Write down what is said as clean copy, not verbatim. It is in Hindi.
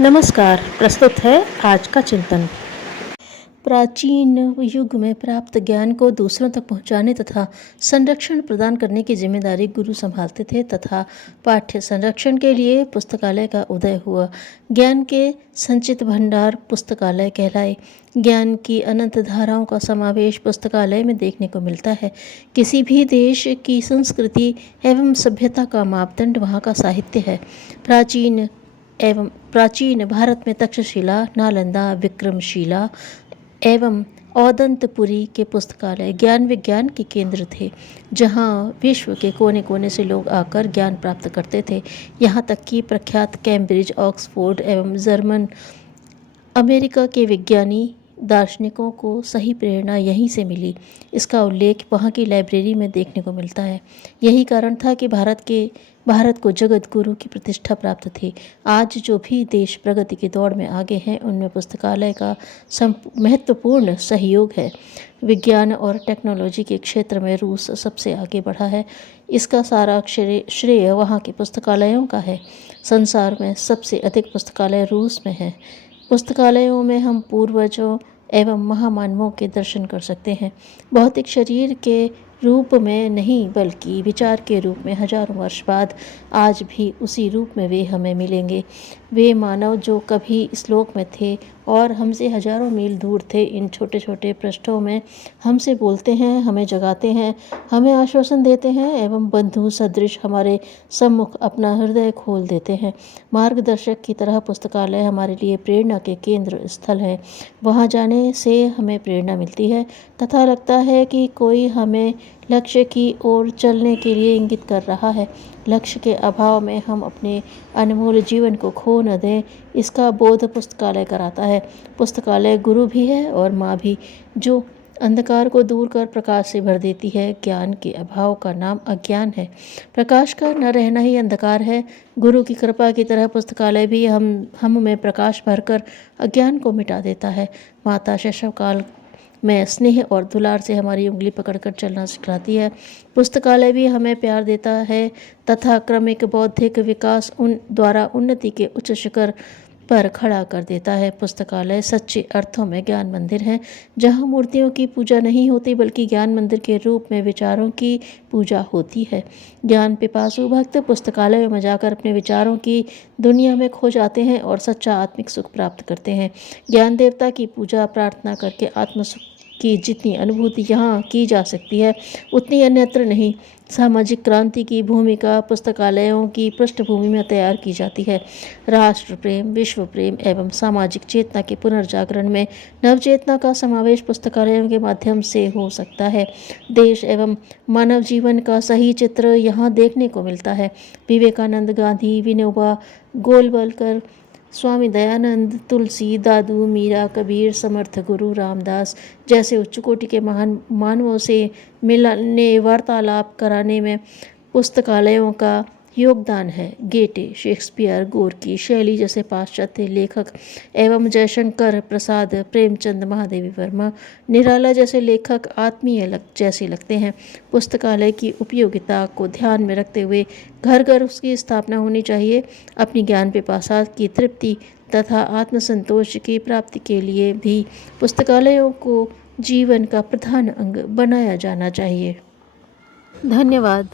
नमस्कार। प्रस्तुत है आज का चिंतन। प्राचीन युग में प्राप्त ज्ञान को दूसरों तक पहुंचाने तथा संरक्षण प्रदान करने की जिम्मेदारी गुरु संभालते थे तथा पाठ्य संरक्षण के लिए पुस्तकालय का उदय हुआ। ज्ञान के संचित भंडार पुस्तकालय कहलाए। ज्ञान की अनंत धाराओं का समावेश पुस्तकालय में देखने को मिलता है। किसी भी देश की संस्कृति एवं सभ्यता का मापदंड वहाँ का साहित्य है। प्राचीन भारत में तक्षशिला, नालंदा, विक्रमशिला एवं औदंतपुरी के पुस्तकालय ज्ञान विज्ञान के केंद्र थे, जहां विश्व के कोने कोने से लोग आकर ज्ञान प्राप्त करते थे। यहाँ तक कि प्रख्यात कैम्ब्रिज, ऑक्सफोर्ड एवं जर्मन अमेरिका के विज्ञानी दार्शनिकों को सही प्रेरणा यहीं से मिली। इसका उल्लेख वहाँ की लाइब्रेरी में देखने को मिलता है। यही कारण था कि भारत को जगत गुरु की प्रतिष्ठा प्राप्त थी। आज जो भी देश प्रगति की दौड़ में आगे हैं, उनमें पुस्तकालय का महत्वपूर्ण सहयोग है। विज्ञान और टेक्नोलॉजी के क्षेत्र में रूस सबसे आगे बढ़ा है। इसका सारा श्रेय वहाँ के पुस्तकालयों का है। संसार में सबसे अधिक पुस्तकालय रूस में हैं। पुस्तकालयों में हम पूर्वजों एवं महामानवों के दर्शन कर सकते हैं। भौतिक शरीर के रूप में नहीं, बल्कि विचार के रूप में हजारों वर्ष बाद आज भी उसी रूप में वे हमें मिलेंगे। वे मानव जो कभी इस लोक में थे और हमसे हजारों मील दूर थे, इन छोटे छोटे पृष्ठों में हमसे बोलते हैं, हमें जगाते हैं, हमें आश्वासन देते हैं एवं बंधु सदृश हमारे सम्मुख अपना हृदय खोल देते हैं। मार्गदर्शक की तरह पुस्तकालय हमारे लिए प्रेरणा के केंद्र स्थल है। वहाँ जाने से हमें प्रेरणा मिलती है तथा लगता है कि कोई हमें लक्ष्य की ओर चलने के लिए इंगित कर रहा है। लक्ष्य के अभाव में हम अपने अनमोल जीवन को खो न दें, इसका बोध पुस्तकालय कराता है। पुस्तकालय गुरु भी है और माँ भी, जो अंधकार को दूर कर प्रकाश से भर देती है। ज्ञान के अभाव का नाम अज्ञान है। प्रकाश का न रहना ही अंधकार है। गुरु की कृपा की तरह पुस्तकालय भी हम में प्रकाश भरकर अज्ञान को मिटा देता है। माता शैशवकाल में स्नेह और दुलार से हमारी उंगली पकड़कर चलना सिखाती है। पुस्तकालय भी हमें प्यार देता है तथा क्रमिक बौद्धिक विकास द्वारा उन्नति के उच्च शिखर पर खड़ा कर देता है। पुस्तकालय सच्चे अर्थों में ज्ञान मंदिर है, जहाँ मूर्तियों की पूजा नहीं होती, बल्कि ज्ञान मंदिर के रूप में विचारों की पूजा होती है। ज्ञान पिपासु भक्त पुस्तकालय में जाकर अपने विचारों की दुनिया में खो जाते हैं और सच्चा आत्मिक सुख प्राप्त करते हैं। ज्ञान देवता की पूजा प्रार्थना करके आत्म सुख की जितनी अनुभूति यहाँ की जा सकती है, उतनी अन्यत्र नहीं। सामाजिक क्रांति की भूमिका पुस्तकालयों की पृष्ठभूमि में तैयार की जाती है। राष्ट्र प्रेम, विश्व प्रेम एवं सामाजिक चेतना के पुनर्जागरण में नवचेतना का समावेश पुस्तकालयों के माध्यम से हो सकता है। देश एवं मानव जीवन का सही चित्र यहाँ देखने को मिलता है। विवेकानंद, गांधी, विनोबा, गोलवलकर, स्वामी दयानंद, तुलसी, दादू, मीरा, कबीर, समर्थ गुरु रामदास जैसे उच्च कोटि के महान मानवों से मिलने, वार्तालाप कराने में पुस्तकालयों का योगदान है। गेटे, शेक्सपियर, गोर्की, शैली जैसे पाश्चात्य लेखक एवं जयशंकर प्रसाद, प्रेमचंद, महादेवी वर्मा, निराला जैसे लेखक आत्मीय जैसे लगते हैं। पुस्तकालय की उपयोगिता को ध्यान में रखते हुए घर घर उसकी स्थापना होनी चाहिए। अपनी ज्ञान पिपासा की तृप्ति तथा आत्मसंतोष की प्राप्ति के लिए भी पुस्तकालयों को जीवन का प्रधान अंग बनाया जाना चाहिए। धन्यवाद।